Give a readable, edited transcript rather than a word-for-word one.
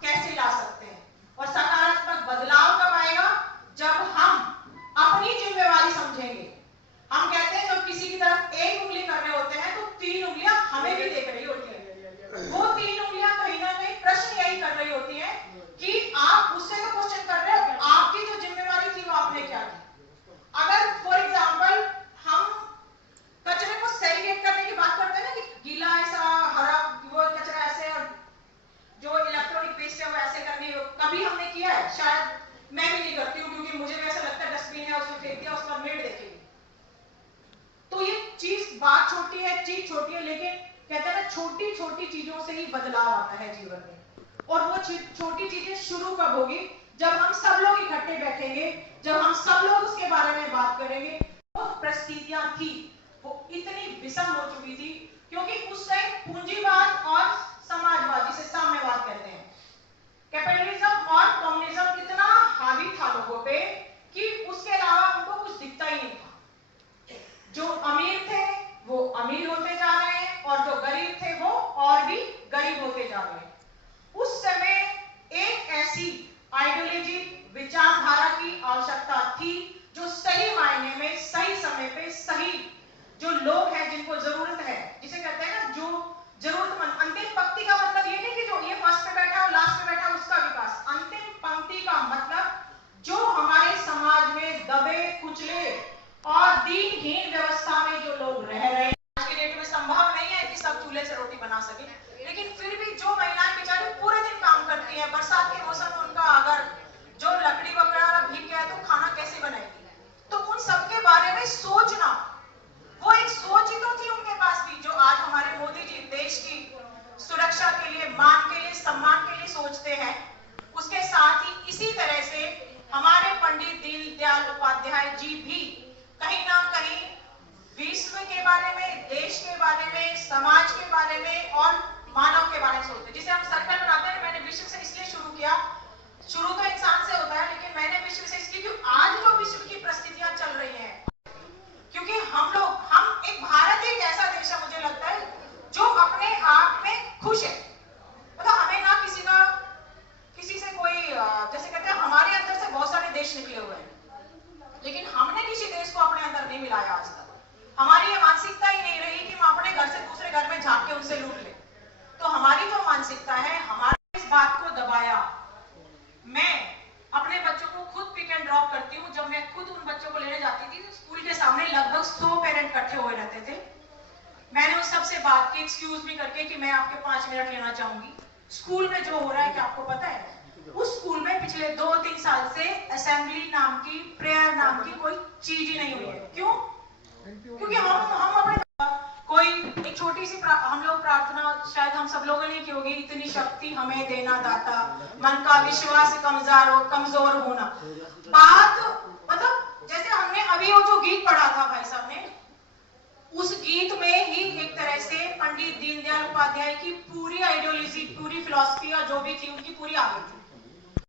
कैसे ला सकते हैं और सकारात्मक बदलाव कब आएगा? जब हम अपनी जिम्मेवारी समझेंगे। हम कहते हैं जब किसी की तरफ एक उंगली कर रहे होते हैं तो 3 उंगलियां हमें भी देख रही होती हैं। वो 3 उंगलियां कहीं ना कहीं प्रश्न यही कर रही होती हैं कि आप उससे तो क्वेश्चन कर रहे हो, आपकी जो जिम्मेवारी थी वो आपने क्या की। अगर फॉर एग्जाम्पल हम कचरे को सेग्रीगेट करने की बात करते हैं ना, कि गीला ऐसा, हरा वो कचरा ऐसे, और जो इलेक्ट्रॉनिक वेस्ट है वो ऐसे करने, कभी हमने किया है? शायद मैं भी नहीं करती हूँ, क्योंकि मुझे भी ऐसा लगता है डस्टबिन है उसमें फेंक दिया, उसका मेड देखेगी। तो ये चीज, बात छोटी है, चीज छोटी है, लेकिन कहते हैं ना छोटी छोटी चीजों से ही बदलाव आता है जीवन में। और वो छोटी चीजें शुरू कब होगी? जब हम सब लोग इकट्ठे बैठेंगे, जब हम सब लोग उसके बारे में बात करेंगे। वो परिस्थितियां थी, वो इतनी विषम हो चुकी थी, क्योंकि उस टाइम पूंजीवाद और समाजवाद, जिसे साम्यवाद कहते हैं, कैपिटलिज्म और कम्युनिज्म इतना हावी था लोगों पे कि उसके अलावा उनको कुछ दिखता ही नहीं था। जो अमीर थे वो अमीर होते जा रहे हैं, और जो गरीब थे वो और भी गरीब होते जा रहे हैं। उस समय एक ऐसी आइडियोलॉजी, विचारधारा की आवश्यकता थी जो सही मायने में सही समय पे सही जो लोग हैं जिनको जरूरत है, जिसे कहते हैं ना जो जरूरतमंद, अंतिम पंक्ति का मतलब ये नहीं कि जो ये फर्स्ट पे बैठा और लास्ट पे बैठा उसका विकास। अंतिम पंक्ति का मतलब जो हमारे समाज में दबे कुचले और दीनहीन व्यवस्था में जो लोग रह रहे हैं। आज के डेट में संभव नहीं है कि सब चूल्हे से रोटी बना सके, लेकिन फिर भी जो महिलाएं बेचारी पूरे दिन काम करती हैं, बरसात के मौसम में उनका अगर जो लकड़ी वगैरह भीग गया तो खाना कैसे बनाएगी? तो उन सबके बारे में सोचना, वो एक सोच ही तो थी उनके पास भी, जो आज हमारे मोदी जी देश की सुरक्षा के लिए, मान के लिए, सम्मान के लिए सोचते हैं। उसके साथ ही इसी तरह से हमारे पंडित दीनदयाल उपाध्याय जी भी कहीं ना कहीं विश्व के बारे में, देश के बारे में, समाज के बारे में और मानव के बारे में सोचते हैं। जिसे हम सर्कल बनाते हैं, मैंने विश्व से इसलिए शुरू किया, शुरू तो इंसान से होता है, लेकिन मैंने विश्व से इसलिए क्योंकि आज जो विश्व की परिस्थितियां चल रही हैं, क्योंकि हम एक भारत एक ऐसा देश है, मुझे लगता है, जो अपने आप में खुश है। मतलब हमें ना किसी से कोई, जैसे कहते हैं हमारे अंदर से बहुत सारे देश निकले हुए हैं, लेकिन हमने किसी देश को अपने अंदर नहीं मिलाया आज तक। हमारी ये मानसिकता ही नहीं रही कि हम अपने घर से दूसरे घर में झांक के उनसे लूट ले। तो हमारी जो मानसिकता है, हमारे इस बात को दबाया। मैं अपने बच्चों को खुद पिक एंड ड्रॉप करती हूँ। जब मैं खुद उन बच्चों को लेने जाती थी तो स्कूल के सामने लगभग 100 पेरेंट इकट्ठे हुए रहते थे। मैंने उस सबसे बात की, एक्सक्यूज मी करके, कि मैं आपके 5 मिनट लेना चाहूंगी। स्कूल में जो हो रहा है क्या आपको पता है? उस स्कूल में पिछले 2-3 साल से असेंबली नाम की, प्रेयर नाम की कोई चीज ही नहीं हुई है। क्यों? क्योंकि हम अपने कोई एक छोटी सी हम लोग प्रार्थना शायद हम सब लोगों ने की होगी, इतनी शक्ति हमें देना दाता, मन का विश्वास कमजोर होना। बात मतलब जैसे हमने अभी वो जो गीत पढ़ा था भाई साहब ने, उस गीत में ही एक तरह से पंडित दीनदयाल उपाध्याय की पूरी आइडियोलॉजी, पूरी फिलॉसफी और जो भी थी उनकी पूरी आ गई थी।